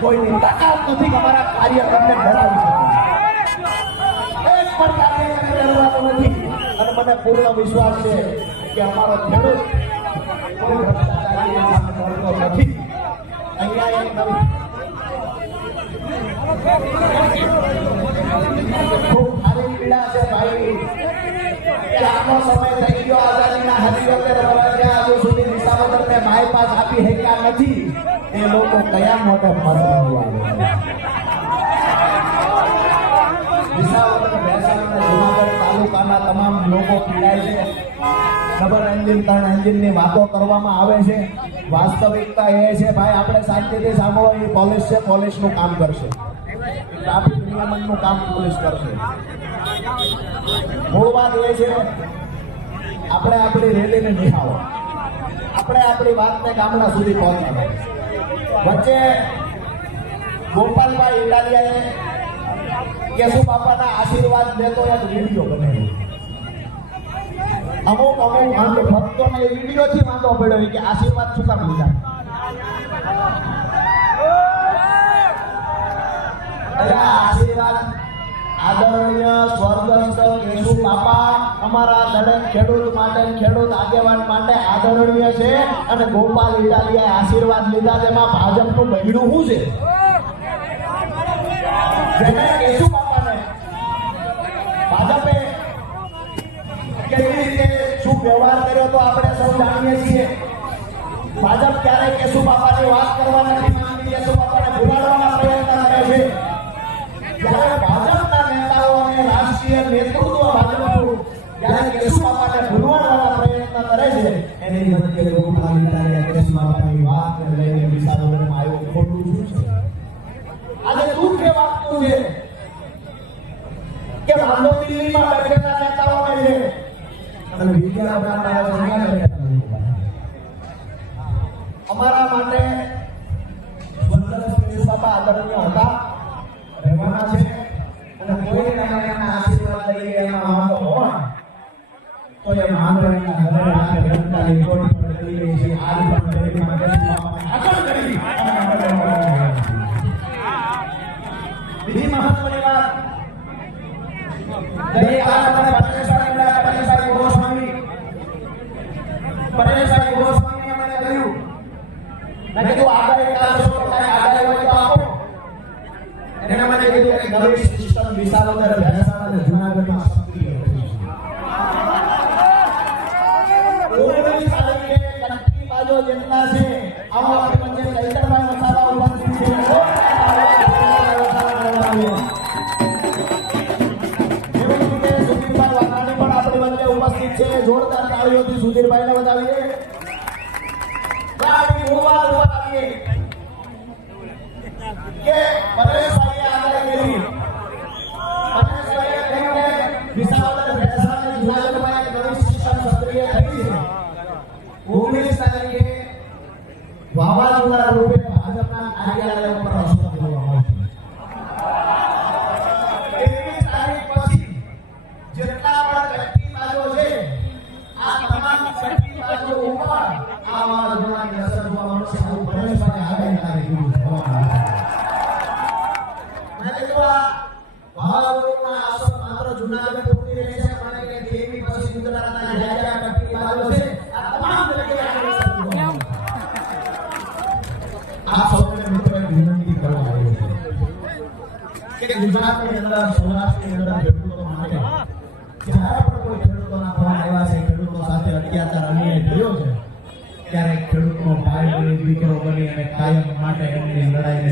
કોઈની તાકાત નથી કે અમારા કાર્યકરને ડરાવી શકે. એક પણ કાર્યકરને ડરવાનો નથી. અને મને પૂર્ણ વિશ્વાસ છે કે અમારો ખેડૂત કોઈ ભ્રષ્ટાચારીની સામે ડરતો નથી. અહીંયા એક નવી ખૂબ સારી પીડા છે ભાઈ કે આનો સમય થઈ ગયો આઝાદીના 77 વર્ષ હજુ સુધી વિસાવદરને બાયપાસ આપી શક્યા નથી. એ લોકો કયા મોટે મતદાન આવે વિસાવદર ભેસાણ જુનાગઢ તાલુકાના તમામ લોકો પીડાય છે. ડબલ એન્જિન 3 એન્જિનની વાતો કરવામાં આવે છે. વાસ્તવિકતા એ છે ભાઈ આપણે શાંતિથી સાંભળો. એ પોલીસ છે, પોલીસનું કામ કરશે. ટ્રાફિક નિયમનનું કામ પોલીસ કરશે. મૂળ વાત એ છે આપણે આપણી રેલીને નિહાળો. આપણે આપણી વાતને ગામડા સુધી પહોંચાડો. વચ્ચે ગોપાલભાઈ ઇટાલિયાએ કેશુ બાપાના આશીર્વાદ લેતો એક વિડીયો બનાવ્યો. અમુક ભક્તોને એ વિડીયોથી વાંધો પડ્યો કે આશીર્વાદ શું કામ લીધા. આશીર્વાદ આદરણીય સ્વર્ગસ્થ કેશુ બાપા અમારા દરેક ખેડૂત માટે, ખેડૂત આગેવાન માટે આદરણીય છે. અને ગોપાલ ઇટાલિયાએ આશીર્વાદ લીધા. તેમાં ભાજપનું બગડ્યું શું છે? જેને કેશુ બાપાને ભાજપે કેવી રીતે શું વ્યવહાર કર્યો તો આપણે સૌ જાણીએ છીએ. ભાજપ ક્યારેય કેશુ બાપાની વાત કરવા નથી માંગતી. કેશુ બાપાને ભૂલાડવાના પ્રયત્ન કરે છે. જ્યારે ભાજપના નેતાઓ અને રાષ્ટ્રીય નેતૃત્વ ભાજપનું જ્યારે કેશુ બાપાને ભૂલવાડવાના પ્રયત્ન કરે છે એની વચ્ચે ગોપાલ ઇટાલિયા કેશુ બાપાની વાતને લઈને વિસાવદરમાં આવ્યો. ખોટું શું છે? આજે દુઃખ એ વાતનું છે કે વાંધો દિલ્હીમાં બેઠેલા નેતાઓને છે અને અમારા માટે કેશુ બાપા આદરણીય હતા, રહેવાના છે. અને કોઈ એના આશીર્વાદ લઈ એમાં વાંધો હોય તો એ માંડવીના ઘરે રાખે રંગતાની ચોટી પર કરી રહી છે. આ પણ ગરીબમાં કેશુ બાપાને આગળ કરી બીજી મહત્વની વાત પરેશભાઈ ગોસ્વામી મને કહ્યું, મેં કીધું આગળ આગાહી હોય તો આપો. એને મને કીધું કે નવી સિસ્ટમ વિસાવદર ભેસાણ અને જુનાગઢમાં સક્રિય થઈ છે. 19 તારીખે કંટ્રી બાજુ જેટલા છે આવો આપણી વચ્ચે ચૈતરભાઈ મસાલા ઉપસ્થિત છે. ઉપસ્થિત છે. જોરદાર તાળીઓથી સુધીરભાઈને વધાવીએ. કે પરેશભાઈએ આગાહી કરી. પરેશભાઈએ કહ્યું કે વિસાવદર ભેસાણ અને જુનાગઢમાં એક નવી સિસ્ટમ સક્રિય થઈ છે. 19 તારીખે વાવાઝોડા રૂપે ભાજપના કાર્યાલય ઉપર અસર કરવામાં આવશે. 21 તારીખ પછી જેટલા પણ વ્યક્તિવાદો છે આ તમામ વ્યક્તિવાદો ઉપર આ વાવાઝોડાની અસર જોવા મળશે. આવું પરેશભાઈ આગાહી કરી દીધું. મેં કીધું આ વાવાઝોડાના અસર માત્ર જુનાગઢ પૂરતી રહી છે પણ કે દેવી પછી ગુજરાતના જ્યાં વ્યક્તિવાદો છે આ તમામ વ્યક્તિવાદો આ સૌને મિત્રો વિનંતી કરવા આવ્યો છે કે ગુજરાતની અંદર, સૌરાષ્ટ્રની અંદર ખેડૂતો માટે જ્યારે પણ કોઈ ખેડૂતોના ફોન આવ્યા છે, ખેડૂતો સાથે અત્યાચાર અન્યાય થયો છે, ત્યારે ખેડૂતનો ભાઈ બની, દીકરો બની અને કાયમ માટે એમની લડાઈને